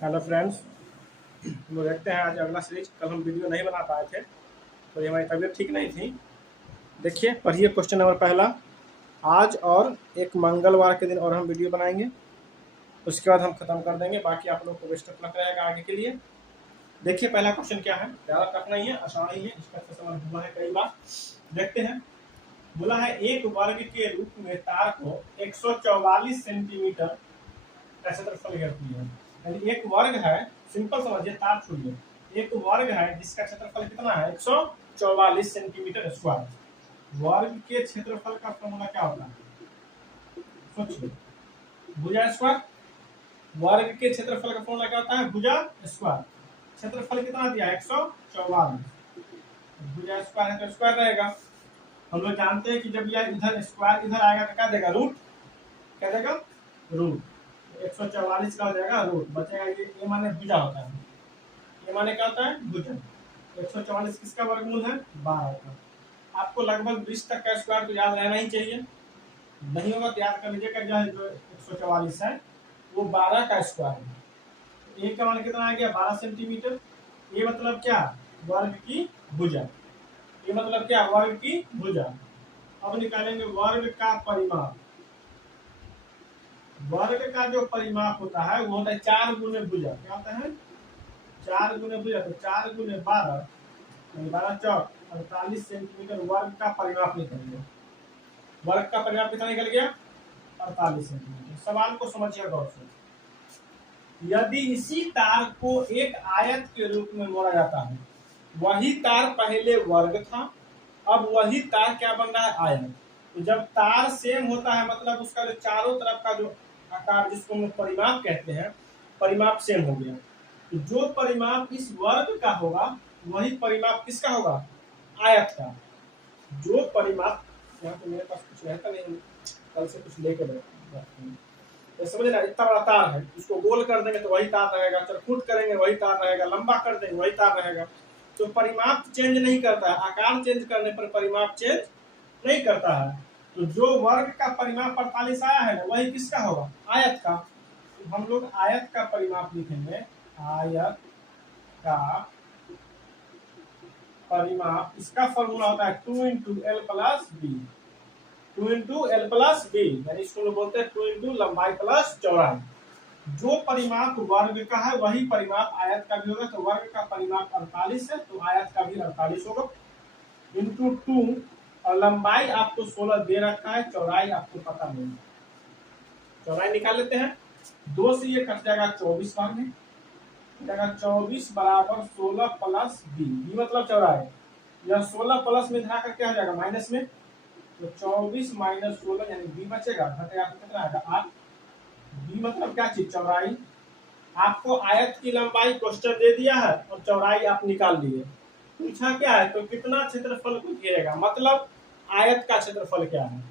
Hello friends. हम लोग देखते हैं आज अगला सीरीज। कल हम वीडियो नहीं बना पाए थे तो ये हमारी तबीयत ठीक नहीं थी। देखिए, पढ़िए क्वेश्चन नंबर पहला। आज और एक मंगलवार के दिन और हम वीडियो बनाएंगे, उसके बाद हम खत्म कर देंगे। बाकी आप लोग को बेस्ट ऑफ लक रहेगा आगे के लिए। देखिए पहला क्वेश्चन क्या है, ज़्यादा टफ नहीं है, आसान ही है, इसका अच्छा समझ हुआ है कई बार। देखते हैं। बोला है एक वर्ग के रूप में तार को 144 सेंटीमीटर का क्षेत्रफल घेरती है। यानी एक वर्ग है, सिंपल समझिए, तार छोड़िए। एक वर्ग है जिसका क्षेत्रफल कितना है, 144 सेंटीमीटर स्क्वायर। वर्ग के क्षेत्रफल का फॉर्मूला क्या होता है, सोचिए। भुजा स्क्वायर। वर्ग के क्षेत्रफल का फॉर्मूला क्या होता है, भुजा स्क्वायर। क्षेत्रफल कितना दिया है, 144। भुजा स्क्वायर है तो स्क्वायर रहेगा। हम लोग जानते हैं कि जब यह इधर स्क्वायर इधर आएगा तो क्या देगा, रूट। क्या देगा, रूट। 144 का हो जाएगा रूट, बचेगा ये माने भुजा होता है। ये माने क्या होता है, भुजा। 144 किसका वर्गमूल है, 12 का। आपको लगभग 20 तक का स्क्वायर तो याद रहना ही चाहिए। नहीं होगा तो याद कर लीजिएगा, जो 144 है वो 12 का स्क्वायर है। एक का मान कितना आ गया, 12 सेंटीमीटर। ये मतलब क्या, वर्ग की भुजा। ये मतलब क्या, वर्ग की भुजा। अब निकालेंगे वर्ग का परिमाप। वर्ग का जो परिमाप होता है वो होता है 4 गुने भुजा। क्या होता है, 4 गुने भुजा। तो 4 गुने 12, 12 चौक 48 सेंटीमीटर वर्ग का परिमाप निकल गया। वर्ग का परिमाप कितना निकल गया, 48 सेंटीमीटर। सवाल को समझिए गौर से। यदि इसी तार को एक आयत के रूप में मोड़ा जाता है, वही तार पहले वर्ग था, अब वही तार क्या बन रहा है, आयत। तो जब तार सेम होता है मतलब उसका जो चारों तरफ का जो आकार, जिसको हम परिमाप कहते हैं, परिमाप सेम हो गया। तो जो परिमाप इस वर्ग का होगा वही परिमाप किसका होगा, आयत का। जो परिमाप, यहाँ तो मेरे पास कुछ रहता नहीं, कल से कुछ लेके तो समझ ना, इतना बड़ा तार है, इसको गोल कर देंगे तो वही तार रहेगा, चरखूट करेंगे वही तार रहेगा, लंबा कर देंगे वही तार रहेगा। तो परिमाप चेंज नहीं करता है, आकार चेंज करने पर परिमाप चेंज नहीं करता है। तो जो वर्ग का परिमाप 48 आया है ना, वही किसका होगा, आयत का। तो हम लोग आयत का परिमाप लिखेंगे, आयत का परिमाप। इसका फॉर्मूला होता है 2 into L plus B. 2 into L plus B, यानी इसको लोग बोलते हैं 2 इंटू लंबाई प्लस चौड़ाई। जो परिमाप वर्ग का है वही परिमाप आयत का भी होगा। तो वर्ग का परिमाप 48 है तो आयत का भी 48 होगा, इंटू 2। और लंबाई आपको 16 दे रखा है, चौड़ाई आपको पता नहीं। चौड़ाई निकाल लेते हैं। 2 से ये कट जाएगा 24 भाग में, 24 बराबर 16 प्लस बी। बी मतलब चौड़ाई। यह 16 प्लस में धरा कर क्या हो जाएगा, माइनस में। तो 24 माइनस 16 यानी बी बचेगा, घटेगा तो कितना आएगा, 8। बी मतलब क्या चीज, चौड़ाई। आपको आयत की लंबाई क्वेश्चन दे दिया है और चौड़ाई आप निकाल लिए। पूछा क्या है, तो कितना क्षेत्रफल को घेरेगा, मतलब आयत का क्षेत्रफल क्या है।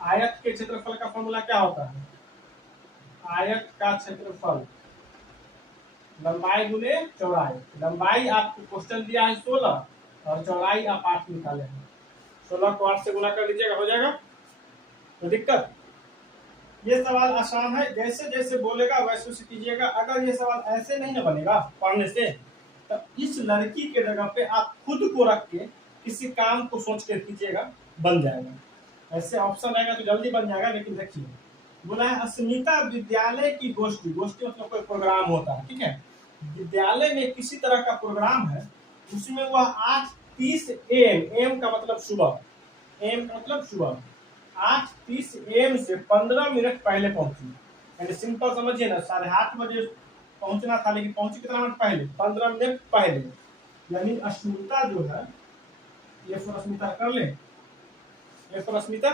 आयत के क्षेत्रफल का फॉर्मूला क्या होता है, आयत का क्षेत्रफल लंबाई गुने चौड़ाई। लंबाई आपको क्वेश्चन दिया है 16 और चौड़ाई आप 8 निकाले हैं। 16 को 8 से गुना कर लीजिएगा, हो जाएगा। तो दिक्कत, ये सवाल आसान है, जैसे जैसे बोलेगा वैसे वैसे कीजिएगा। अगर ये सवाल ऐसे नहीं ना बनेगा पढ़ने से, तो इस लड़की के जगह पे आप खुद को रख के किसी काम को सोच के कीजिएगा, बन जाएगा। ऐसे ऑप्शन रहेगा तो जल्दी बन जाएगा। लेकिन देखिए, बोला है अस्मिता विद्यालय की गोष्ठी। गोष्ठी मतलब कोई प्रोग्राम होता है, ठीक है। विद्यालय में किसी तरह का प्रोग्राम है, उसमें वह 8:30 AM, एम का मतलब सुबह, एम का मतलब सुबह, 8:30 AM से 15 मिनट पहले पहुंची। यानी सिंपल समझिए ना, 8:30 बजे पहुंचना था, लेकिन पहुंची कितना मिनट पहले, 15 मिनट पहले। यानी अस्मिता जो है, ये अस्मिता कर ले, ये अस्मिता,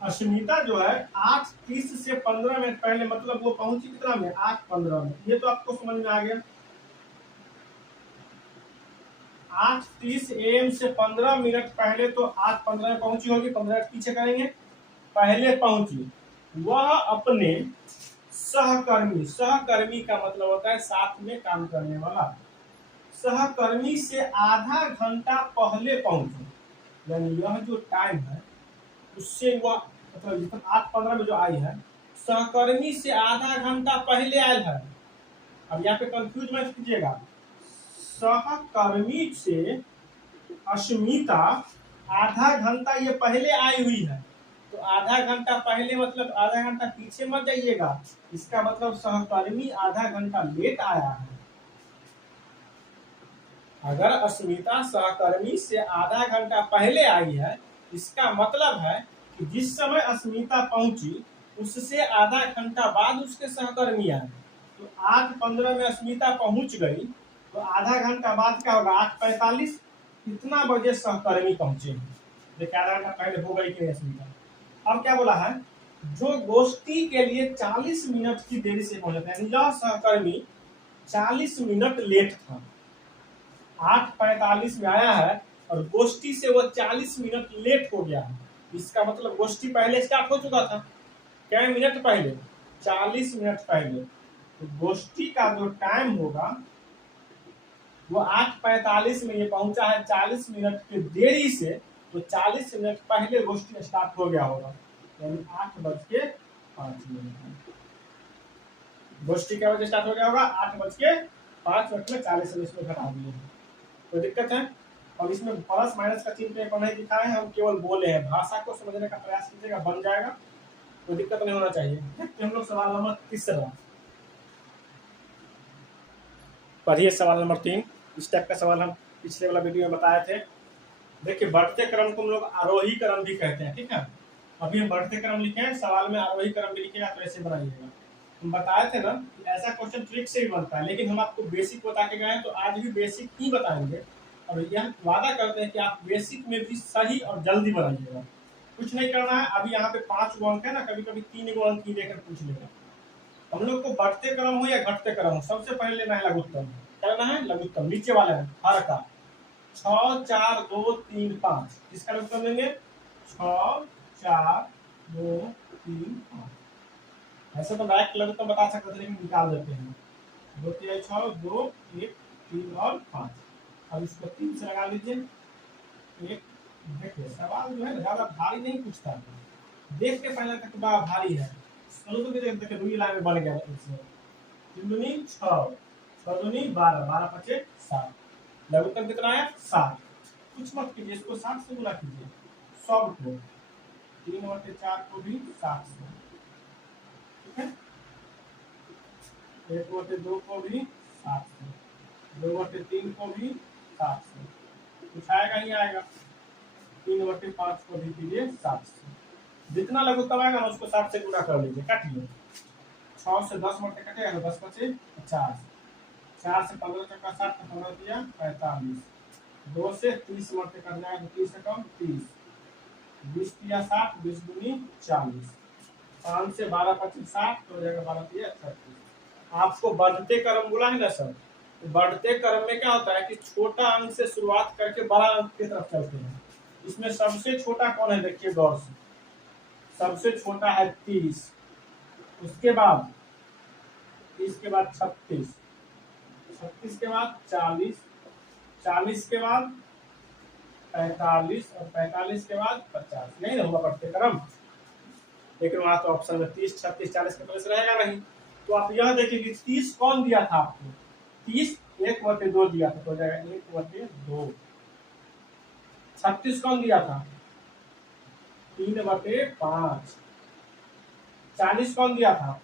अस्मिता जो है 8:30 से 15 मिनट पहले, मतलब वो पहुंची कितना में, 8:15 में। ये तो आपको समझ में आ गया। 8:30 AM से 15 मिनट पहले, तो 8:15 में पहुंची होगी, 15 मिनट पीछे करेंगे, पहले पहुंची। वह अपने सहकर्मी, सहकर्मी का मतलब होता है साथ में काम करने वाला, सहकर्मी से आधा घंटा पहले पहुंचे। यानी यह जो टाइम है उससे वह, मतलब 8:15 में जो आई है, सहकर्मी से आधा घंटा पहले आयल है। अब यहाँ पे कंफ्यूज मत कीजिएगा, सहकर्मी से अस्मिता आधा घंटा ये पहले आई हुई है, तो आधा घंटा पहले मतलब आधा घंटा पीछे मत जाइएगा, इसका मतलब सहकर्मी आधा घंटा लेट आया है। अगर अस्मिता सहकर्मी से आधा घंटा पहले आई है, इसका मतलब है कि जिस समय अस्मिता पहुंची उससे आधा घंटा बाद उसके सहकर्मी आए। तो 8:15 में अस्मिता पहुंच गई, तो आधा घंटा बाद क्या होगा, 8:45, कितना बजे सहकर्मी पहुंचे। देखिए आधा घंटा पहले हो गई कि नहीं अस्मिता। अब क्या बोला है, जो गोष्ठी के लिए 40 मिनट की देरी से पहुंचा था, यानी यह सहकर्मी 40 मिनट लेट था। 8:45 में आया है और गोष्ठी से वो 40 मिनट लेट हो गया है, इसका मतलब गोष्ठी पहले स्टार्ट हो चुका था। क्या मिनट पहले, 40 मिनट पहले। तो गोष्ठी का जो टाइम होगा वो 8:45 में ये पहुंचा है, 40 मिनट की देरी से, तो 40 मिनट पहले गोष्ठी स्टार्ट हो गया होगा, यानी 8:05। गोष्ठी क्या बजे स्टार्ट हो गया होगा, 8:05 में 40 मिनट में घटा दिए। कोई दिक्कत है? और इसमें प्लस माइनस का चिन्ह पेपर नहीं दिखाए हैं, हम केवल बोले हैं। भाषा को समझने का प्रयास कीजिएगा, बन जाएगा, कोई दिक्कत नहीं होना चाहिए। हम लोग सवाल नंबर 3 पढ़िए। सवाल नंबर 3 इस टाइप का सवाल हम पिछले वाला वीडियो में बताए थे। देखिए बढ़ते क्रम को हम लोग आरोही क्रम भी कहते हैं, ठीक है। अभी हम बढ़ते क्रम लिखे हैं, सवाल में आरोही क्रम भी लिखेगा, तो ऐसे बनाइएगा। हम बताए थे ना कि ऐसा क्वेश्चन ट्रिक से भी बनता है, लेकिन हम आपको बेसिक बता के गए हैं, तो आज भी बेसिक ही बताएंगे। और यह वादा करते हैं कि आप बेसिक में भी सही और जल्दी बनाइएगा। कुछ नहीं करना है, अभी यहाँ पे 5 गो अंक है ना, कभी कभी 3 गो अंक ही देकर पूछ लेगा। हम लोग को बढ़ते क्रम हो या घटते क्रम हो, सबसे पहले लेना है लघुत्तम। क्या लेना है, लघुत्तम। नीचे वाला है हर का 6, 4, 2, 3, 5, किसका लघुत्तम लेंगे, 6, 4, 2, 3, 5। ऐसे तो डायरेक्ट लघुत्तम बता सकते थे, लेकिन निकाल देते हैं। 2, 3, 6, 2, 1, 3 और 5। अब इसको 3 से लगा लीजिए। एक देखिए सवाल जो है ना ज्यादा भारी नहीं पूछता, देख के पहले तक बड़ा भारी है। तो देखिए दुई लाइन में बन गया इसमें। 3 दूनी 6, 6 दूनी 12, 12 पचे 7। लघुत्तम कितना है, 7। कुछ मत कीजिए, इसको 7 से गुणा कीजिए सब को। 3/4 को भी 7 से, ठीक है। 1/2 को भी 7 से, 2/3 को भी 7 से, कुछ आएगा ही आएगा। 3/5 को भी कीजिए 7 से। जितना लघुत्तम आएगा ना उसको 7 से गुणा कर लीजिए, काटिए। 6 से 10 मरते कटेगा तो 10 बचे 50। 4 से 15 चक्का 60, 15 दिया 45। 2 से 30 मरते कट जाएगा तो 30 से कम 30। 20 दिया 60, 20 दूनी 40। 5 से 12 25 60, तो हो जाएगा 12 दिया 36। आपको बढ़ते क्रम बोला है ना सर, तो बढ़ते क्रम में क्या होता है कि छोटा अंक से शुरुआत करके बड़ा अंक की तरफ चलते हैं। इसमें सबसे छोटा कौन है, देखिए गौर से। सबसे छोटा है 30, उसके बाद 30 के बाद 36, 36 के बाद 40, 40 के बाद 45 और 45 के बाद 50। नहीं ना होगा बढ़ते क्रम, लेकिन वहां तो ऑप्शन में 30, 36, 40 के तरह से रहेगा नहीं। तो आप यह देखिए कि 30 कौन दिया था आपको, 30 1/2 दिया था, तो हो जाएगा 1/2। 36 कौन दिया था, 3/5। 40 कौन दिया था,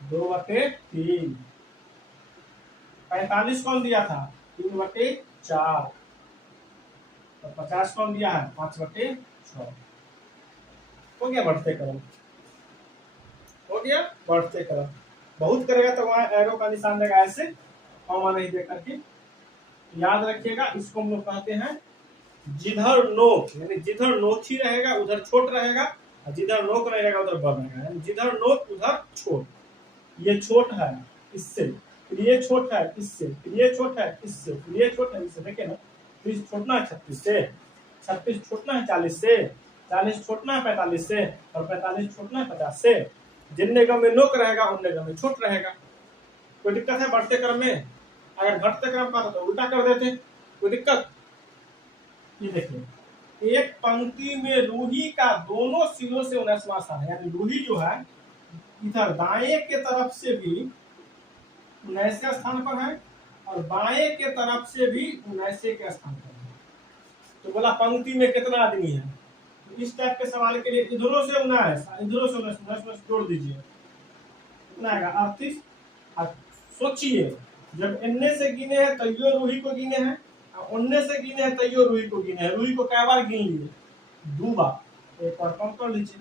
2/3। 45 कौन दिया था, 3/4। और 50 कौन दिया है, 5/6। हो गया बढ़ते क्रम, हो गया बढ़ते क्रम। बहुत करेगा तो वहां एरो का निशान देगा ऐसे, कॉमा नहीं दे करके। याद रखिएगा, इसको हम लोग कहते हैं जिधर नोक, यानी जिधर नोक ही रहेगा उधर छोट रहेगा, और जिधर नोक रहेगा उधर बड़ रहेगा। यानी जिधर नोक उधर छोट। ये छोट है इससे, फिर ये छोट है इससे, फिर ये छोट है इससे, फिर ये छोट है इससे। देखिए ना, 30 छोटना है 36 से, 36 छोटना है 40 से, 40 छोटना है 45 से, और 45 छोटना है 50 से। जितने क्रम में नोक रहेगा उतने क्रम में छोट रहेगा। कोई दिक्कत है बढ़ते क्रम में? अगर घटते क्रम का तो उल्टा कर देते, कोई दिक्कत? ये देखिए, एक पंक्ति में रूही का दोनों सिरों से 19वां स्थान है, यानी रूही जो है इधर दाएं के तरफ से भी 19वें स्थान पर है और बाएं के तरफ से भी 19वें के स्थान पर है। तो बोला पंक्ति में कितना आदमी है, तो इस टाइप के सवाल के लिए इधरों से 19, इधरों से 19 जोड़ दीजिए, कितना आएगा 38। सोचिए जब एन्ने से गिने हैं तैयो रूही को गिने हैं, और उन्ने से गिने हैं तैयो रूही को गिने हैं। रूही को कै बार गिन लिए, 2 बार। एक बार कम कर लीजिए,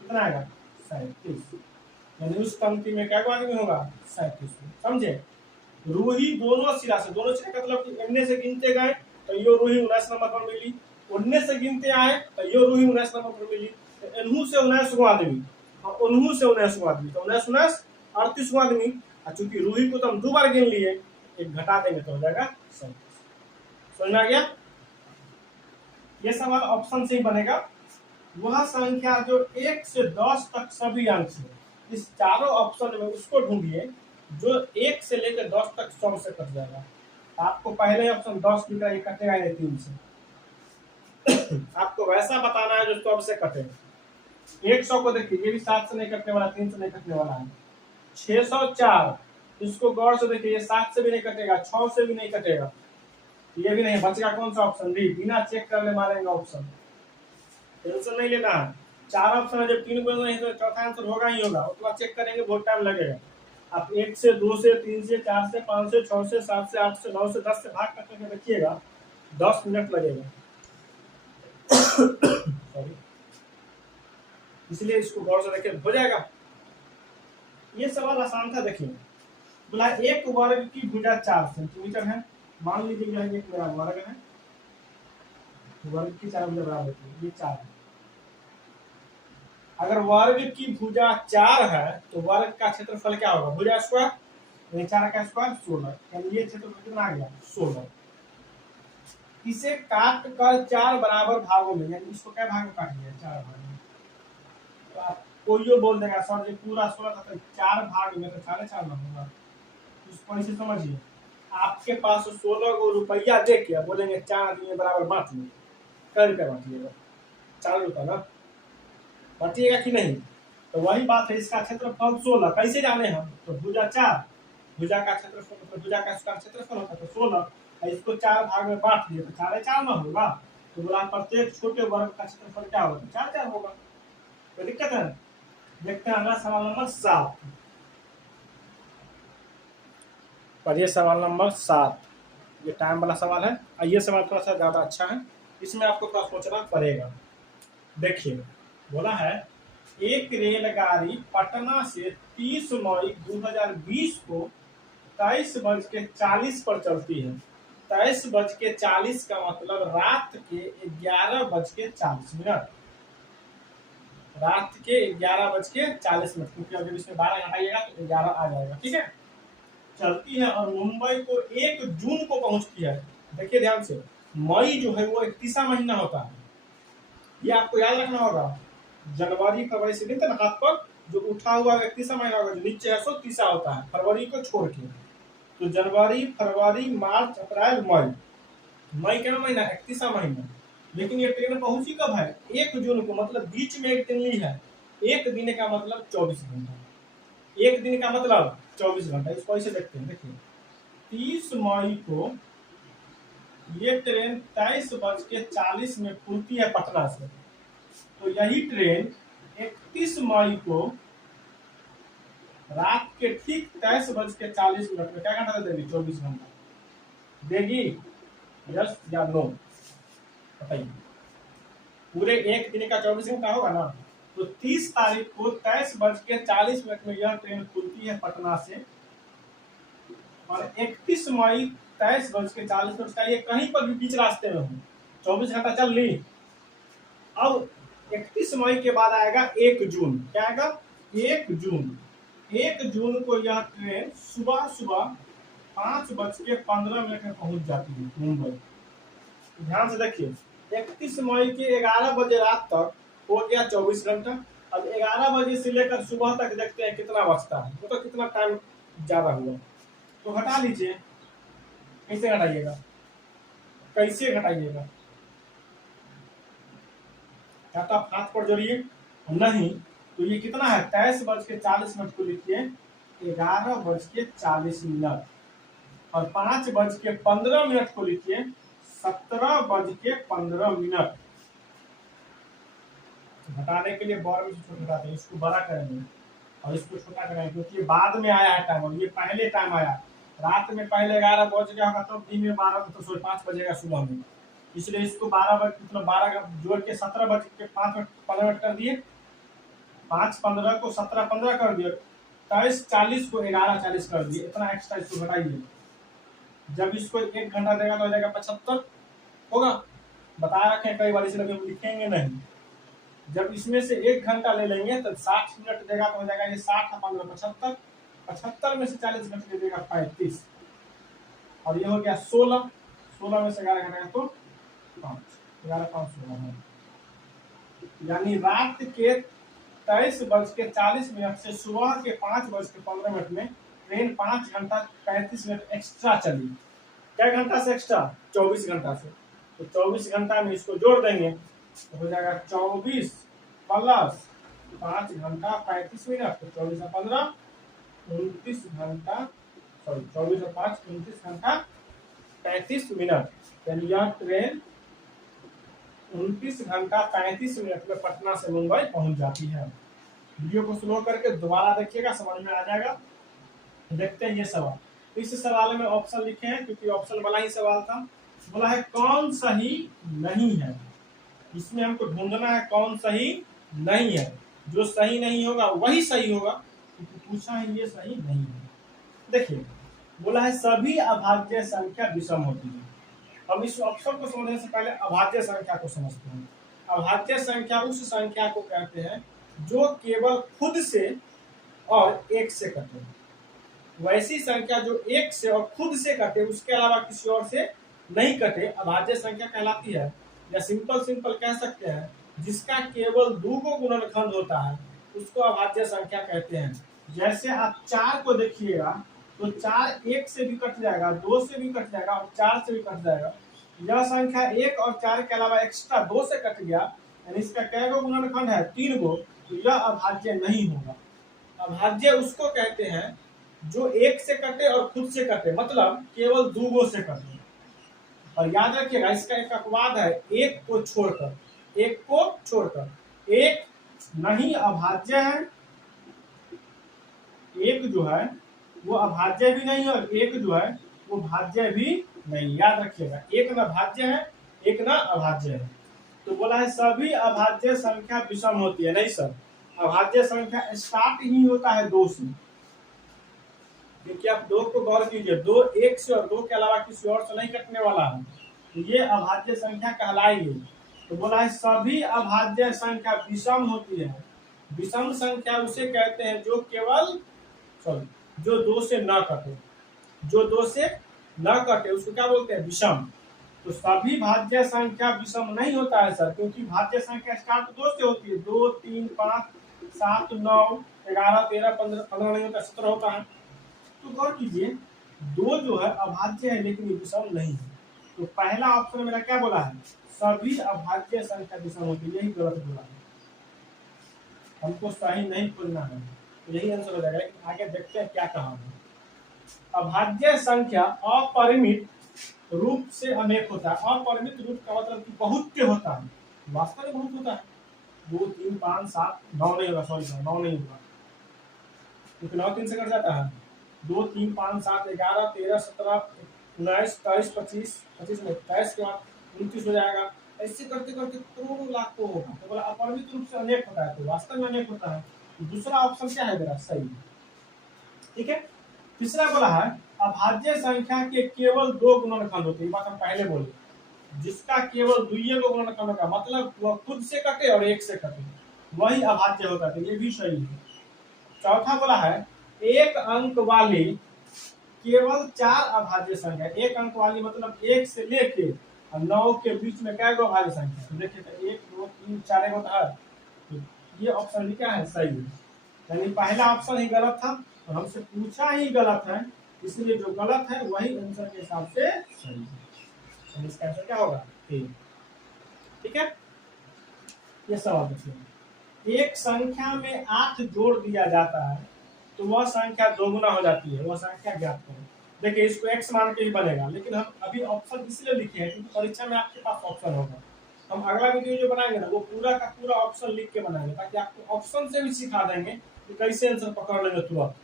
कितना आएगा 37। यानी उस पंक्ति में क्या आदमी होगा 37। समझे, रूही दोनों सिरा से, दोनों सिरा का मतलब एन्ने से गिनते गए तैयो रूही 19 नंबर पर मिली, उन्ने से गिनते आए तैयो रूही 19 नंबर पर मिली। एनहू से 19 आदमी और उन्हू से 19 आदमी, तो 19 19 38 आदमी। और चूंकि रूही को तो हम 2 बार गिन लिए, एक घटा देंगे तो हो जाएगा 37। समझ में आ गया? ये सवाल ऑप्शन से ही बनेगा। वह संख्या जो 1 से 10 तक सभी अंक है, इस चारों ऑप्शन में उसको ढूंढिए जो 1 से लेकर 10 तक 100 से कट जाएगा। आपको पहले ऑप्शन 10 की तरह कटेगा ये 3 से। आपको वैसा बताना है जो 100 से कटे। 100 को देखिए, ये भी 7 से नहीं कटने वाला, 3 से नहीं कटने वाला है। 604, इसको गौर से देखिए, ये 7 से भी नहीं कटेगा, 6 से भी नहीं कटेगा, ये भी नहीं। बचेगा कौन सा ऑप्शन? डी, बिना चेक करने मारेंगे ऑप्शन। टेंशन नहीं लेना है। 4 ऑप्शन है, जब 3 बोल रहे हैं तो चौथा आंसर होगा ही होगा, उसके बाद चेक करेंगे, बहुत टाइम लगेगा। आप 1 से 2 से 3 से 4 से 5 से 6 से 7 से 8 से 9 से 10 से भाग करके देखिएगा, 10 मिनट लगेगा। सॉरी, इसलिए इसको गौर से देखिए, हो जाएगा। ये सवाल आसान था। देखिए, बोला एक वर्ग की भुजा 4 सेंटीमीटर है। मान लीजिए यह एक मेरा वर्ग है, वर्ग की 4 भुजा बराबर होती है, ये 4 है। अगर वर्ग की भुजा 4 है तो वर्ग का क्षेत्रफल क्या होगा? भुजा स्क्वायर, 4 का स्क्वायर 16, यानी ये क्षेत्रफल कितना आ गया 16। इसे काट कर 4 बराबर भागों में, यानी इसको क्या भाग में काट दिया 4 भाग में। तो आप कोई बोल देगा सर जी पूरा 16 था तो 4 भाग में तो 4.5 ना होगा, इसको ऐसे समझिए। आपके पास 16 को रुपया दे के बोलेंगे 4 आदमी बराबर बांट लो, कै रुपया बांटिएगा? 4 रुपया ना, बांटिएगा कि नहीं? तो वही बात है, इसका क्षेत्रफल 16 कैसे जाने हम? तो भुजा 4, भुजा का क्षेत्रफल मतलब भुजा का इसका क्षेत्रफल होता है तो 16, इसको 4 भाग में बांट दिए तो 4.4 ना होगा। तो बोला प्रत्येक छोटे वर्ग का क्षेत्रफल क्या होगा? 4 होगा। तो दिक्कत है। देखते हैं अगला सवाल नंबर 7। पढ़िए सवाल नंबर 7, ये टाइम वाला सवाल है। ये सवाल थोड़ा सा ज्यादा अच्छा है, इसमें आपको थोड़ा सोचना पड़ेगा। देखिए, बोला है एक रेलगाड़ी पटना से 30 मई 2020 को 23:40 पर चलती है। 23:40 का मतलब रात के 11:40, रात के 11:40, क्योंकि अगर इसमें 12 घटाइएगा तो 11 आ जाएगा। ठीक है, चलती है और मुंबई को 1 जून को पहुंचती है। देखिए ध्यान से, मई जो है वो 31वां महीना होता है, ये आपको याद रखना होगा। जनवरी फरवरी से गिनते ना हाथ पर, जो उठा हुआ 31वां महीना होगा, जो नीचे है सो 30 होता है फरवरी को छोड़ के। तो जनवरी फरवरी मार्च अप्रैल मई, मई का महीना 31वां महीना। लेकिन ये ट्रेन पहुंची कब है? 1 जून को, मतलब बीच में एक दिन ली है। एक दिन का मतलब 24 घंटा, एक दिन का मतलब 24 घंटा। इसको ऐसे देखते हैं, देखिए 30 मई को ये ट्रेन 23:40 में खुलती है पटना से, तो यही ट्रेन 31 मई को रात के ठीक 23:40 में क्या घंटा देगी? 24 घंटा देगी। यस या नो बताइए? पूरे एक दिन का 24 घंटा होगा ना। तो 30 तारीख को 23:40 में यह ट्रेन खुलती है पटना से, और 31 मई 23:40 उसका ये कहीं पर भी बीच रास्ते में हो, 24 घंटा चल ली। अब 31 मई के बाद आएगा 1 जून। क्या आएगा? 1 जून। 1 जून को यह ट्रेन सुबह सुबह 5:15 में पहुंच जाती है मुंबई। ध्यान से देखिए, 31 मई के 11 बजे रात तक हो गया 24 घंटा। अब 11 बजे से लेकर सुबह तक देखते हैं कितना बचता है, वो तो कितना टाइम ज्यादा हुआ। तो घटा लीजिए, कैसे घटाइएगा? कैसे घटाइएगा? या तो हाथ पर जोड़िए, नहीं तो ये कितना है 23:40 को लिखिए 11:40 और 5:15 को लिखिए 17:15। घटाने के लिए वर्ग से छोटा घटाते हैं, इसको बड़ा करेंगे और इसको छोटा करेंगे क्योंकि ये बाद में आया है टाइम और ये पहले टाइम आया। रात में पहले 11 बज गया होगा, तब दिन में 12 तो 5 बजेगा सुबह में, इसलिए इसको 12 बजे मतलब 12 जोड़ के 17:05 कर दिए। 5:15 को 17:15 कर दिए, 23:40 को 11:40 कर दिए। इतना एक्स्ट्रा इसको घटाइए। जब इसको 1 घंटा देगा तो हो जाएगा 75 होगा। बताया रखें कई बार, इसलिए हम लिखेंगे नहीं। जब इसमें से 1 घंटा ले लेंगे तो 60 मिनट देगा तो हो जाएगा ये 60 और 15 75। 75 में से 40 घंटे देगा 35 और ये हो गया 16। 16 में से 11 घटाएगा तो 5, 11 5 16 है। यानी रात के 23:40 से सुबह के 5:15 में ट्रेन 5 घंटा 35 मिनट एक्स्ट्रा चली। क्या घंटा से एक्स्ट्रा? 24 घंटा से। तो 24 घंटा में इसको जोड़ देंगे तो हो जाएगा 24 प्लस 5 घंटा 35 मिनट, तो 24 और 15 29 घंटा, सॉरी 24 और 5 29 घंटा 35 मिनट। यानी यह ट्रेन 29 घंटा 35 मिनट में पटना से मुंबई पहुंच जाती है। वीडियो को स्लो करके दोबारा देखिएगा, समझ में आ जाएगा। देखते हैं ये सवाल। इस सवाल में ऑप्शन लिखे हैं क्योंकि ऑप्शन वाला ही सवाल था। बोला है कौन सही नहीं है। इसमें हमको ढूंढना है कौन सही नहीं है। जो सही नहीं होगा वही सही होगा, क्योंकि पूछा है ये सही नहीं है। देखिए बोला है सभी अभाज्य संख्या विषम होती है। हम इस ऑप्शन को समझने से पहले अभाज्य संख्या को समझते हैं। अभाज्य संख्या उस संख्या को कहते हैं जो केवल खुद से और एक से कटे। वैसी संख्या जो एक से और खुद से कटे, उसके अलावा किसी और से नहीं कटे, अभाज्य संख्या कहलाती है। या सिंपल कह सकते हैं जिसका केवल 2 को गुणनखंड होता है उसको अभाज्य संख्या कहते हैं। जैसे आप 4 को देखिएगा तो 4 1 से भी कट जाएगा, 2 से भी कट जाएगा और 4 से भी कट जाएगा। यह संख्या 1 और 4 के अलावा एक्स्ट्रा 2 से कट गया, यानी इसका कै गो गुणनखंड है? 3 गो, तो यह अभाज्य नहीं होगा। अभाज्य उसको कहते हैं जो 1 से कटे और खुद से कटे, मतलब केवल 2 गो से कटे। और याद रखिएगा इसका एक अपवाद है, एक को छोड़कर। एक नहीं अभाज्य है, एक जो है वो अभाज्य भी नहीं है और एक जो है वो भाज्य भी नहीं। याद रखिएगा एक ना भाज्य है एक ना अभाज्य है। तो बोला है सभी अभाज्य संख्या विषम होती है। नहीं सर, अभाज्य संख्या स्टार्ट ही होता है 2 से, क्योंकि आप 2 को गौर कीजिए, 2 1 से और 2 के अलावा किसी और से नहीं कटने वाला है, तो ये अभाज्य संख्या कहलाएगी। तो बोला है सभी अभाज्य संख्या विषम होती है। विषम संख्या उसे कहते हैं जो केवल जो 2 से न कटे। जो 2 से न कटे उसको क्या बोलते हैं? विषम। तो सभी भाज्य संख्या विषम नहीं होता है सर, क्योंकि भाज्य संख्या स्टार्ट 2 से होती है। 2 3 5 7 9 11 13 15 नहीं होता, 17 होता है। तो गौर कीजिए 2 जो है अभाज्य है लेकिन विषम नहीं है। तो पहला ऑप्शन मेरा क्या बोला है? सभी अभाज्य संख्या विषम होती है, यही गलत बोला है। हमको सही नहीं खोजना है, तो यही आंसर हो जाएगा। आगे देखते हैं क्या कहा है। अभाज्य संख्या अपरिमित रूप से अनेक होता है। अपरिमित रूप का मतलब कि बहुत के होता है, वास्तव में बहुत होता है। 2 3 5 7 9 नहीं होगा, सॉरी 9 नहीं होगा, क्योंकि 9 3 से कट जाता है। 2 3 5 7 11 13 17 19 22 25 25 में 23 के बाद 29 हो जाएगा। ऐसे करते करते करोड़ों लाखों होगा। तो बोला अपरिमित रूप से अनेक होता है, तो वास्तव में अनेक होता है। तो दूसरा ऑप्शन क्या है मेरा? सही। ठीक है। तीसरा बोला है अभाज्य संख्या के केवल 2 गुणनखंड होते हैं। बात हम पहले बोले, जिसका केवल 2 को गुणनखंड होगा, मतलब वह खुद से कटे और 1 से कटे, वही अभाज्य होता है। तो ये भी सही है। चौथा बोला है एक अंक वाली केवल 4 अभाज्य संख्या। एक अंक वाली मतलब 1 से लेके 9 के बीच में क्या गो अभाज्य संख्या? तो देखिए 1 2 3 4 होता है। तो ये ऑप्शन भी क्या है? सही है। यानी पहला ऑप्शन ही गलत था, तो हमसे पूछा ही गलत है, इसलिए जो गलत है वही आंसर के हिसाब से सही है। इसका आंसर क्या होगा? ठीक है। ये सवाल देखिए, एक संख्या में 8 जोड़ दिया जाता है तो वह संख्या दोगुना हो जाती है, वह संख्या ज्ञात करें। देखिए इसको x मान के ही बनेगा, लेकिन हम अभी ऑप्शन इसलिए लिखे हैं क्योंकि परीक्षा में आपके पास ऑप्शन होगा। हम अगला वीडियो जो बनाएंगे ना वो पूरा का पूरा ऑप्शन लिख के बनाएंगे, ताकि आपको ऑप्शन से भी सिखा देंगे कि कैसे आंसर पकड़ लेंगे तुरंत।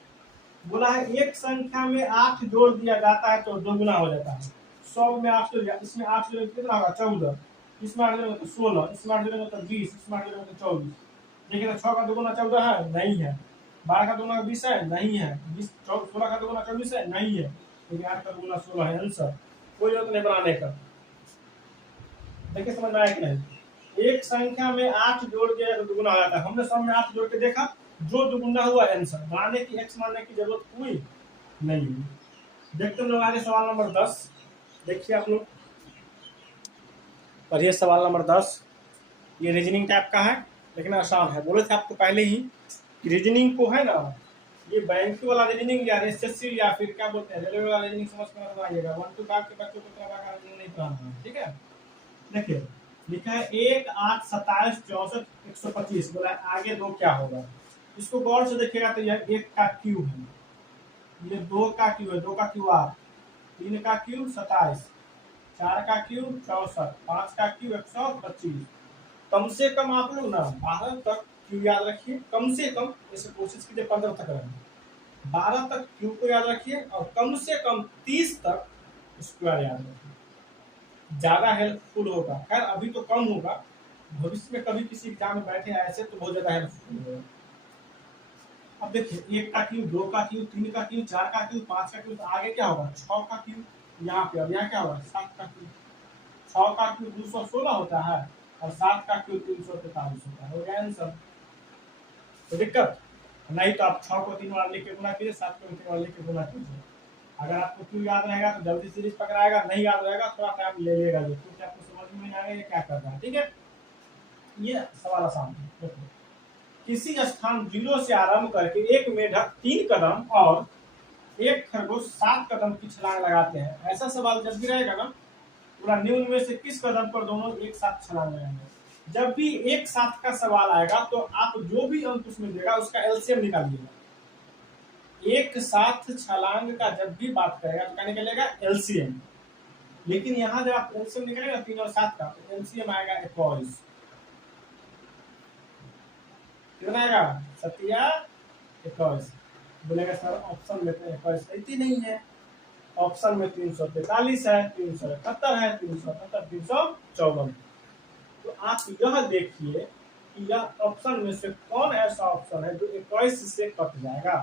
बोला है एक संख्या में 8 जोड़ दिया जाता है तो दोगुना हो जाता है। 100 में 8 जोड़ दिया, इसमें 8 जोड़ कितना होगा 14, इसमें 8 जोड़ेंगे तो 16, इसमें 8 जोड़ेंगे तो 20, इसमें 8 जोड़ेंगे तो 24। देखिए तो 6 का दोगुना 14 है, नहीं है। 12 का दोगुना 20 है, नहीं है। 16 का दोगुना 24 है, नहीं है। लेकिन 8 का दोगुना 16 है आंसर। कोई जरूरत नहीं बनाने का। देखिए समझ में आया कि नहीं। एक संख्या में 8 जोड़ दिया तो दुगुना हो जाता है। हमने सब में 8 जोड़ के देखा, जो दुगुना हुआ आंसर। बनाने की x मानने की जरूरत हुई नहीं। देखते हम लोग आगे सवाल नंबर 10। देखिए आप लोग पढ़िए सवाल नंबर 10। ये रीजनिंग टाइप का है लेकिन आसान है। बोले थे आपको पहले ही कि रीजनिंग को है ना, ये बैंक वाला रीजनिंग या एसएससी या फिर क्या बोलते हैं रेलवे वाला रीजनिंग समझ कर बनाइएगा। 1 to 5 के बच्चों को तरह का रीजनिंग नहीं पढ़ाना है, ठीक है। देखिए लिखा है 1 8 27 64 125। बोला आगे दो क्या होगा। इसको गौर से देखिएगा तो यह 1 का क्यूब है, ये 2 का क्यूब है, 2 का क्यूब 8, 3 का क्यूब 27, 4 का क्यूब 64, 5 का क्यूब 125। कम से कम आप लोग ना 12 तक क्यूब याद रखिए, कम से कम। ऐसे कोशिश कीजिए 15 तक रहें, 12 तक क्यूब को याद रखिए और कम से कम 30 तक स्क्वायर याद रखिए, ज्यादा हेल्पफुल होगा। खैर अभी तो कम होगा, भविष्य में कभी किसी एग्जाम में बैठे ऐसे तो बहुत ज्यादा हेल्पफुल होगा। अब देखिए 1 का क्यूब, 2 का क्यूब, 3 का क्यूब, 4 का क्यूब, 5 का क्यूब, आगे क्या होगा 6 का क्यूब यहाँ पे। अब यहाँ क्या होगा 7 का क्यूब। 6 का क्यूब 216 होता है और 7 का क्यूब 343 होता है। हो गया आंसर। तो दिक्कत नहीं तो आप 6 को 3 बार लिख के गुना कीजिए, 7 को 3 बार लिख के गुना कीजिए। अगर आपको क्यों याद रहेगा तो जल्दी सीरीज पकड़ाएगा, नहीं याद रहेगा थोड़ा टाइम ले लेगा, क्योंकि आपको समझ में नहीं आएगा ये क्या कर रहा है, ठीक है। ये सवाल आसान है। देखो किसी स्थान 0 से आरंभ करके एक मेढक 3 कदम और एक खरगोश 7 कदम की छलांग लगाते हैं। ऐसा सवाल जब भी रहेगा ना, पूरा निम्न में से किस कदम पर दोनों एक साथ छलांग लगाएंगे। जब भी एक साथ का सवाल आएगा तो आप जो भी अंक उसमें देगा उसका एलसीएम निकालिएगा। एक साथ छलांग का जब भी बात करेगा तो क्या निकलेगा एलसीएम। लेकिन यहाँ जब आप एलसीएम निकलेगा 3 और 7 का, तो एलसीएम आएगा 21। कितना आएगा 21। बोलेगा सर ऑप्शन में तो 21 रहती नहीं है, ऑप्शन में 343 है, 371 है, 378, 354। तो आप यह देखिए कि यह ऑप्शन में से कौन ऐसा ऑप्शन है जो 21 से कट जाएगा।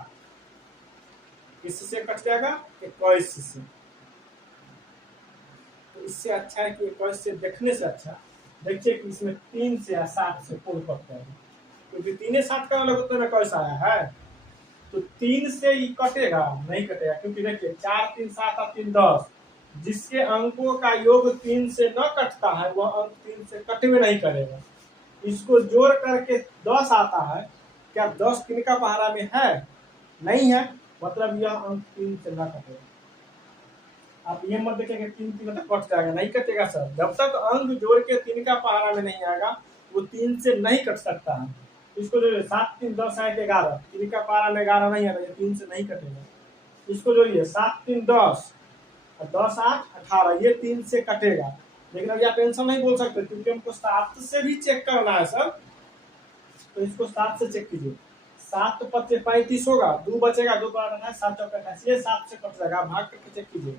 किससे कट जाएगा 21 से। तो इससे अच्छा है कि 21 से देखने से अच्छा देखिए कि इसमें 3 से या 7 से कोई कटता है, क्योंकि 3 7 का वाला उत्तर में 21 आया है। तो 3 से ही कटेगा नहीं कटेगा, क्योंकि देखिए 4 3 7 और 3 10, जिसके अंकों का योग 3 से न कटता है वह अंक 3 से कटवे नहीं करेगा। इसको जोड़ करके 10 आता है, क्या 10 3 का पहाड़ा में है नहीं है, मतलब यह अंक 3 से न कटेगा। आप ये मत देखेंगे 3 3 तक कट जाएगा, नहीं कटेगा सर। जब तक अंक जोड़ के 3 का पहाड़ा में नहीं आएगा वो 3 से नहीं कट सकता है। इसको जोड़िए 7 3 10 8 11, 3 का पहाड़ा में 11 नहीं है, 3 से नहीं कटेगा। इसको जोड़िए 7 3 10 और 10 8 18, ये 3 से कटेगा। लेकिन अब आप टेंशन नहीं बोल सकते क्योंकि हमको 7 से भी चेक करना है सर। तो इसको 7 से चेक कीजिए, 7 5 35 होगा, 2 बचेगा, 2 पर 28, 7 चौका 28, ये 7 से कट जाएगा। भाग करके चेक कीजिए,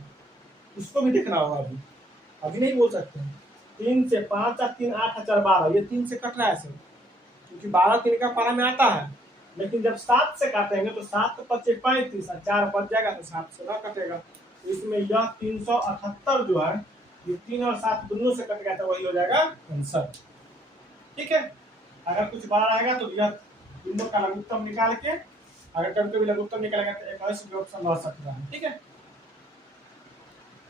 इसको भी देखना होगा। अभी नहीं बोल सकते। 3 से 5 और 3 8 4 12, ये 3 से कट रहा है सर, क्योंकि 12 3 का पारा में आता है। लेकिन जब 7 से काटेंगे तो 7 5 35 और 4 बच जाएगा तो 7 से ना कटेगा। तो इसमें यह 378 जो है ये 3 और 7 दोनों से कट गया तो वही हो जाएगा आंसर, ठीक है। अगर कुछ बड़ा रहेगा तो यह तीनों का लघुत्तम निकाल के, अगर कभी कभी लघुत्तम निकालेगा तो 21 भी ऑप्शन रह सकता है, ठीक है।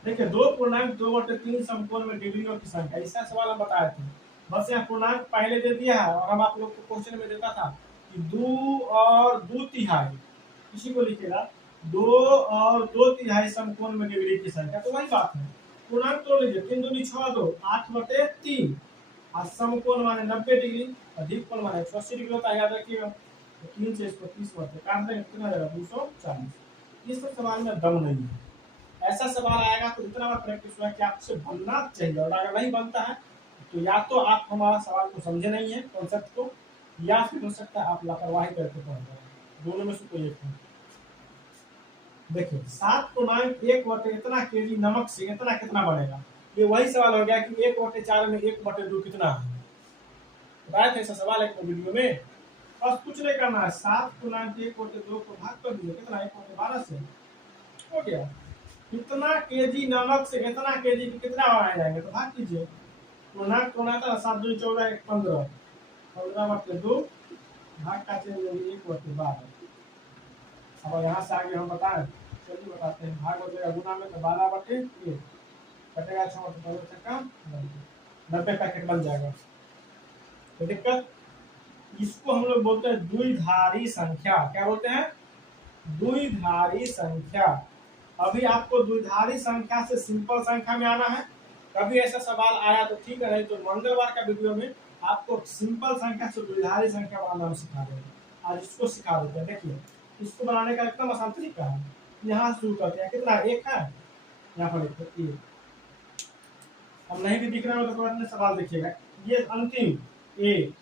देखिए 2.2/3 समकोण में डिग्रियों की संख्या, इसका सवाल हम बताए थे। बस यहाँ पूर्णांक पहले दे दिया है और हम आप लोग को क्वेश्चन में देता था कि 2 और 2 तिहाई, इसी को लिखेगा 2 और 2 तिहाई समकोण में डिग्री की संख्या। तो वही बात है, पूर्णांक तोड़ लीजिए, 3 दूनी 6 2 8/3 और समकोण माने 90 डिग्री, अधिक कोण माने 180 डिग्री होता है, याद रखिएगा। तो 3 से इसको 30 बढ़ते काट देंगे, कितना रहेगा 240। इस सवाल में दम नहीं है। ऐसा सवाल आएगा तो इतना बार प्रैक्टिस हुआ कि आपसे बनना चाहिए, और अगर नहीं बनता है तो या तो आप हमारा सवाल को समझे नहीं है कॉन्सेप्ट को, या फिर हो सकता है आप लापरवाही करके पढ़ रहे हैं, दोनों में से कोई एक है। देखिए 7 को 9 1 बटे इतना केजी नमक से इतना कितना बनेगा। ये वही सवाल हो गया कि 1 बटे 4 में 1 बटे 2 कितना है। बताया था ऐसा सवाल है वीडियो में। बस कुछ नहीं करना है, 7 को 9 1 बटे 2 को भाग कर दीजिए, कितना 1 बटे 12 से हो गया। कितना केजी नमक से इतना केजी कितना बनाए जाएंगे, तो भाग कीजिए। तो ना था 7 2 14 1 15 15 बटे 2 भाग का चेंज 1 बटे 12। अब यहाँ से आगे हम बताएं, चलिए बताते हैं। भाग बचेगा गुना में तो 12 बटे 1 कटेगा 6 बटे 12 का 90 पैकेट बन जाएगा। तो दिक्कत, इसको हम लोग बोलते हैं द्विधारी संख्या। क्या बोलते हैं? द्विधारी संख्या। अभी आपको द्विधारी संख्या से सिंपल संख्या में आना है। कभी ऐसा सवाल आया तो ठीक है, नहीं तो मंगलवार का वीडियो में आपको सिंपल संख्या से द्विधारी संख्या बनाना हम सिखा देंगे। आज इसको सिखा देते हैं। देखिए इसको बनाने का एकदम आसान तरीका है। यहाँ शुरू करते हैं, कितना 1 है, यहाँ पर लिखते 1। अब नहीं भी दिख रहा है तो कोई बात, सवाल देखिएगा। ये अंतिम 1,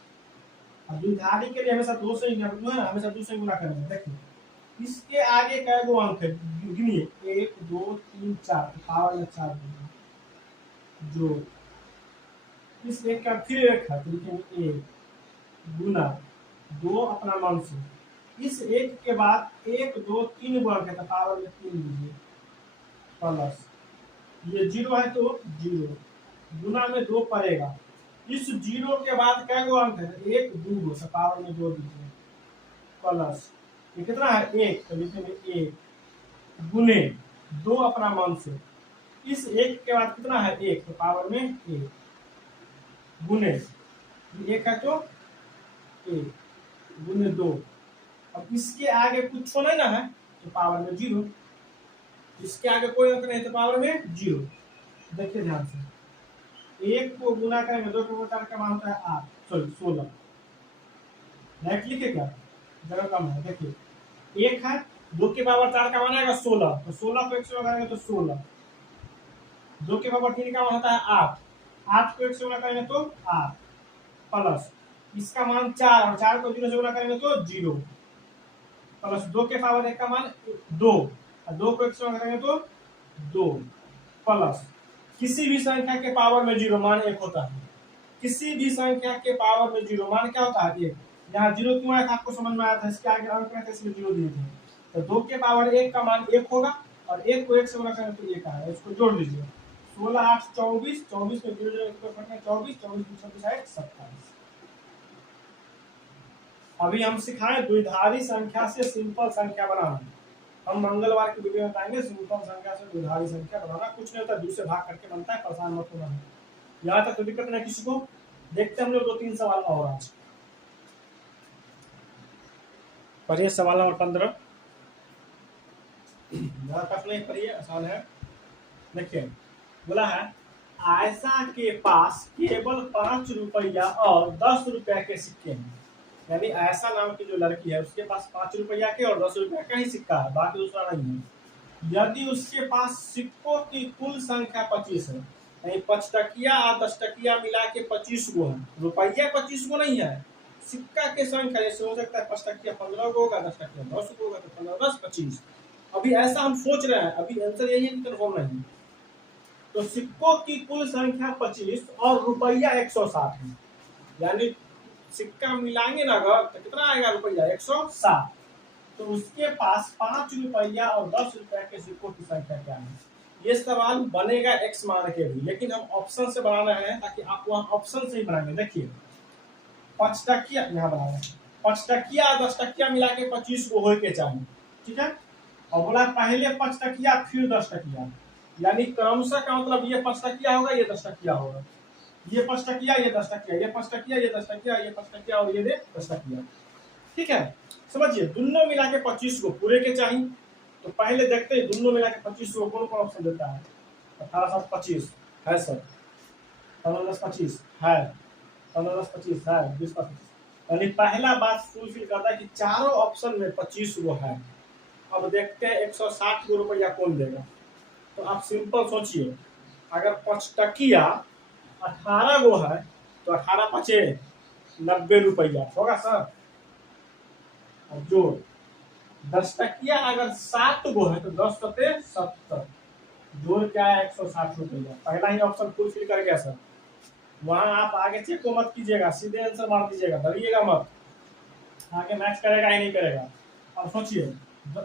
द्विधारी के लिए हमेशा 2 से ही हमेशा 2 से गुना करेंगे। देखिए इसके आगे कै गो अंक है, गिनिए 1 2 3 4, पावर में 4 जो इस 1 का फिर 1 है तो लिखेंगे 1 गुना 2 अपना मान से, इस 1 के बाद 1 2 3 गो अंक है तो पावर में 3 लीजिए प्लस ये 0 है तो 0 गुना में 2 पड़ेगा। इस 0 के बाद कै गो अंक है, 1 2 गो तो पावर में 2 दीजिए प्लस ये कितना है 1 तो लिखेंगे 1 गुने 2 अपना मान से, इस 1 के बाद कितना है 1 तो पावर में 1 गुने 1 है तो 1 गुने 2। अब इसके आगे कुछ नहीं ना है तो पावर में 0, इसके आगे कोई अंक नहीं तो पावर में 0। देखिए ध्यान से, 1 को गुना करेंगे 2 को 4 का मान होता है 8 सॉरी 16। नेक्स्ट लिखे क्या जगह कम है। देखिए 1 है, 2 के पावर 4 का मान आएगा 16, तो 16 को 1 से करेंगे तो 16। 2 के पावर 3 का मान होता है 8, 8 को 1 से गुना करेंगे तो 8 प्लस इसका मान 4 और 4 को 0 से गुना करेंगे तो 0 प्लस 2 के पावर 1 का मान 2 और 2 को 1 से गुना करेंगे तो 2 प्लस किसी भी संख्या के पावर में 0 मान 1 होता है। किसी भी संख्या के पावर में 0 मान क्या होता है 1। यहाँ 0 क्यों आया था आपको समझ में आया था, इसके आगे अंक में इसलिए 0 दिए थे। तो 2 के पावर 1 का मान 1 होगा और 1 को 1 से गुना करेंगे तो 1 आएगा। इसको जोड़ लीजिए 16 8 24, 24 में 0 24, 24 26 27। अभी हम सिखाएं द्विधारी संख्या से सिंपल संख्या बनाना। हम मंगलवार की वीडियो में बताएंगे सिंपल संख्या से द्विधारी संख्या बनाना। कुछ नहीं होता, 2 से भाग करके बनता है, परेशान मत होना। यहाँ तक तो दिक्कत नहीं किसी को। देखते हम लोग 2-3 सवाल और आज पढ़िए। सवाल नंबर 15 ज्यादा टफ नहीं, पढ़िए, आसान है। देखिए बोला है आयशा के पास केवल 5 रुपया और 10 रुपया के सिक्के हैं। यानी आयशा नाम की जो लड़की है उसके पास 5 रुपया के और 10 रुपया का ही सिक्का है, बाकी दूसरा नहीं है। यदि उसके पास सिक्कों की कुल संख्या 25 है, यानी 5 टकिया और 10 टकिया मिला के 25 गो है, रुपया 25 गो नहीं है, सिक्का के संख्या जैसे हो सकता है 5 टकिया 15 गो होगा, 10 टकिया 10 गो होगा, तो 15 10 25। अभी ऐसा हम सोच रहे हैं, अभी आंसर यही है कि कन्फर्म नहीं। तो सिक्कों की कुल संख्या 25 और रुपया 160 है, यानी सिक्का मिलाएंगे ना अगर तो कितना आएगा रुपया 160। तो उसके पास 5 रुपया और 10 रुपया के सिक्कों की संख्या क्या है। ये सवाल बनेगा x मान के भी, लेकिन हम ऑप्शन से बना रहे हैं ताकि आप वहां ऑप्शन से ही बनाएंगे। देखिए 5 टकिया यहाँ बना रहे हैं, 5 टकिया और 10 टकिया मिला के 25 को हो के चाहिए, ठीक है। और बोला पहले 5 टकिया फिर 10 टकिया, यानी क्रमशः का मतलब ये 5 टकिया होगा, ये 10 टकिया होगा, ये 5 टकिया, ये 10 टकिया, ये 5 टकिया, ये 10 टकिया, ये 5 टकिया और ये 10 टकिया, ठीक है। समझिए दोनों मिला के 25 को पूरे के चाहिए। तो पहले देखते हैं दोनों मिला के 25 को कौन कौन ऑप्शन देता है। 18 7 25 है सर, 15 10 25 है, 15 10 25 है, 20 25 यानी पहला बात फुलफिल करता है कि चारों ऑप्शन में 25 गो है। अब देखते हैं 160 गो रुपया कौन देगा। तो आप सिंपल सोचिए, अगर 5 टकिया 18 गो है तो 18 पचे 90 रुपया होगा सर। और जो 10 टकिया अगर 7 गो है तो 10 सते 70, जोड़ क्या है 160 रुपया। पहला ही ऑप्शन फुलफिल कर गया सर। वहां आप आगे चेक को मत कीजिएगा, सीधे आंसर मार दीजिएगा, डरिएगा मत, आगे मैच करेगा ही नहीं करेगा। अब सोचिए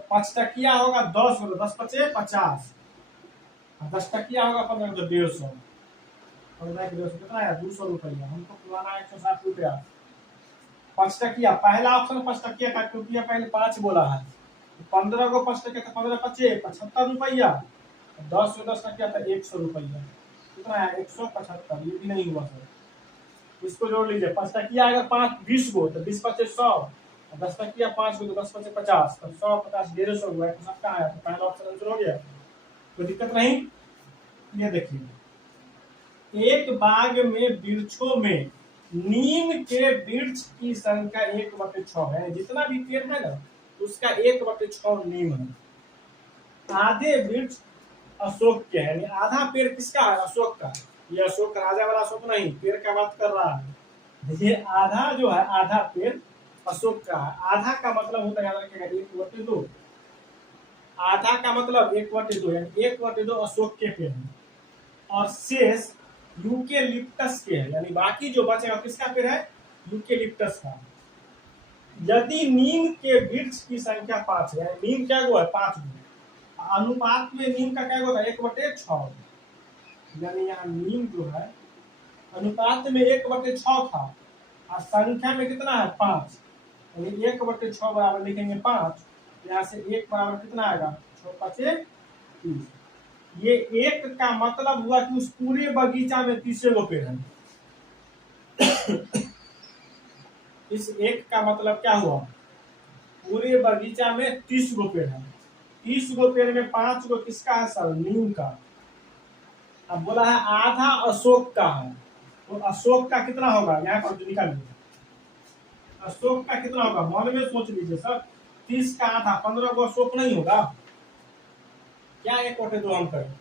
5 टकिया होगा 10 गो, 10 पचे 50, 10 टकिया होगा 15 तो 150, 15 की 150 कितना है 200 रुपया। हमको पुराना 160 रुपया। 5 टकिया पहला ऑप्शन 5 टकिया का टुकिया पहले 5 बोला है, 15 को 5 टकिया तो 15 पचे 75 रुपया, 10 को 10 टकिया तो 100 रुपया, कितना है 175। ये भी नहीं हुआ सर, इसको जोड़ लीजिए। 5 टकिया अगर 5 20 गो तो 20 पचे 100, 10 टकिया 5 गो तो 10 पचे 50, तो 100 50 150 हुआ, तो सबका आया, तो पहला ऑप्शन आंसर हो गया, कोई दिक्कत नहीं। ये देखिए, एक बाग में वृक्षों में नीम के वृक्ष की संख्या 1/6 है। जितना भी पेड़ है ना उसका 1/6 नीम है। आधे वृक्ष अशोक के है, आधा पेड़ किसका है अशोक का। ये अशोक राजा वाला अशोक नहीं, पेड़ का बात कर रहा है। ये आधा जो है आधा पेड़ अशोक का है। आधा का मतलब होता है याद रखिएगा 1/2, आधा का मतलब 1/2, यानी 1/2 अशोक के पेड़ है और शेष यूकेलिप्टस के है, यानी बाकी जो बचेगा किसका पेड़ है यूकेलिप्टस का। यदि नीम के वृक्ष की संख्या 5 है, नीम क्या गो है 5 गो, अनुपात में नीम का क्या होता है 1/6, यानी यहाँ नीम जो है अनुपात में 1/6 था और संख्या में कितना है 5, यानी 1/6 बराबर लिखेंगे 5, यहाँ से 1 बराबर कितना आएगा 6 पचे 30। ये 1 का मतलब हुआ कि उस पूरे बगीचा में 30 गो पेड़ है। इस 1 का मतलब क्या हुआ, पूरे बगीचा में 30 गो पेड़ है। 30 गो पेड़ में 5 गो किसका है सर नीम का। अब बोला है आधा अशोक का है, तो अशोक का कितना होगा यहाँ पर निकालिए, अशोक का कितना होगा मन में सोच लीजिए सर। 30 का आधा 15 गो अशोक नहीं होगा क्या, 1/2 हम करें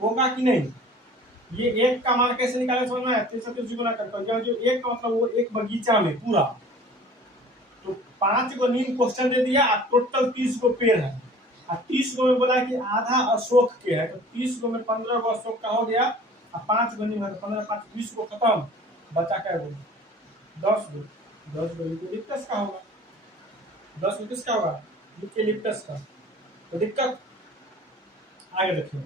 होगा कि नहीं। ये 1 का मान कैसे निकाले समझ में आया, 30 गुना करता जो 1 का मतलब वो एक बगीचा में पूरा, तो 5 गो नीम क्वेश्चन दे दिया और टोटल 30 गो पेड़ है और 30 गो में बोला कि आधा अशोक के है, तो 30 गो में 15 गो अशोक का हो गया और 5 गो नीम है, तो 15 5 20 गो खत्म, बचा क्या गो 10 गो। 10 गो यूकेलिप्टस का होगा, 10 गो किसका होगा यूकेलिप्टस का। तो दिक्कत आगे देखिए,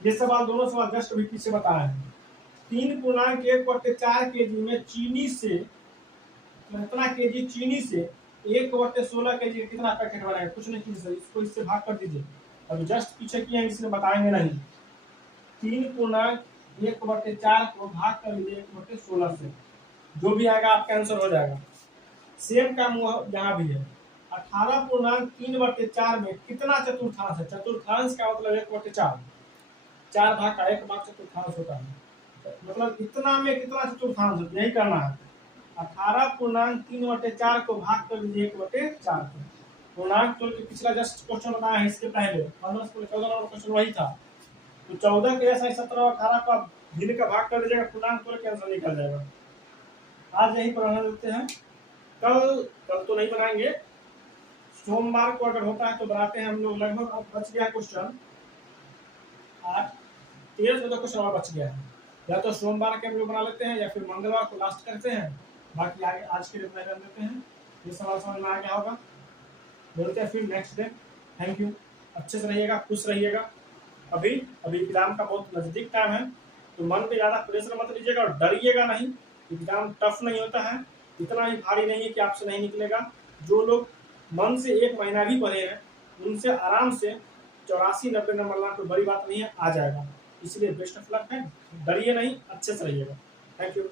ये सवाल दोनों सवाल जस्ट अभी पीछे बताए हैं। 3.1/4 केजी में चीनी से कितना केजी चीनी से 1/16 केजी कितना पैकेट बनाएगा, कुछ नहीं कीजिए, इसको इससे भाग कर दीजिए। अभी जस्ट पीछे किए हैं इसलिए बताएंगे नहीं। 3.1/4 को भाग कर लीजिए 1/16 से, जो भी आएगा आपका आंसर हो जाएगा। सेम काम यहाँ भी है। 18.3/4 में कितना चतुर्थांश है, चतुर्थांश का मतलब 1/4, 4 भाग का 1 भाग चतुर्थांश होता है, मतलब इतना में कितना चतुर्थांश होता है यही करना है। 18.3/4 को भाग कर लीजिए 1/4 को, पूर्णांक तोड़ के पिछला जस्ट क्वेश्चन बताया है इसके पहले 14 नंबर क्वेश्चन वही था। तो 14 के ऐसा 17 और 18 को आप धीरे का भाग कर लीजिएगा, पूर्णांक तोड़ के आंसर निकल जाएगा। आज यही पर देते हैं, कल तो नहीं बनाएंगे, सोमवार को अगर होता है तो बनाते हैं हम लोग। लगभग अब बच गया क्वेश्चन 8 13 तो क्वेश्चन और बच गया है, या तो सोमवार के हम लोग बना लेते हैं या फिर मंगलवार को लास्ट करते हैं, बाकी आगे आज के रिप्लाई कर देते हैं। ये सवाल समझ में आ गया होगा, मिलते हैं फिर नेक्स्ट डे। थैंक यू, अच्छे से रहिएगा, खुश रहिएगा। अभी एग्जाम का बहुत नजदीक टाइम है, तो मन पे ज्यादा प्रेशर मत लीजिएगा और डरिएगा नहीं। एग्जाम टफ नहीं होता है, इतना भी भारी नहीं है कि आपसे नहीं निकलेगा। जो लोग मन से 1 महीना भी पढ़े हैं उनसे आराम से 84-90 नंबर लाना कोई बड़ी बात नहीं है, आ जाएगा। इसलिए बेस्ट ऑफ लक है, डरिए नहीं, अच्छे से रहिएगा। Thank you.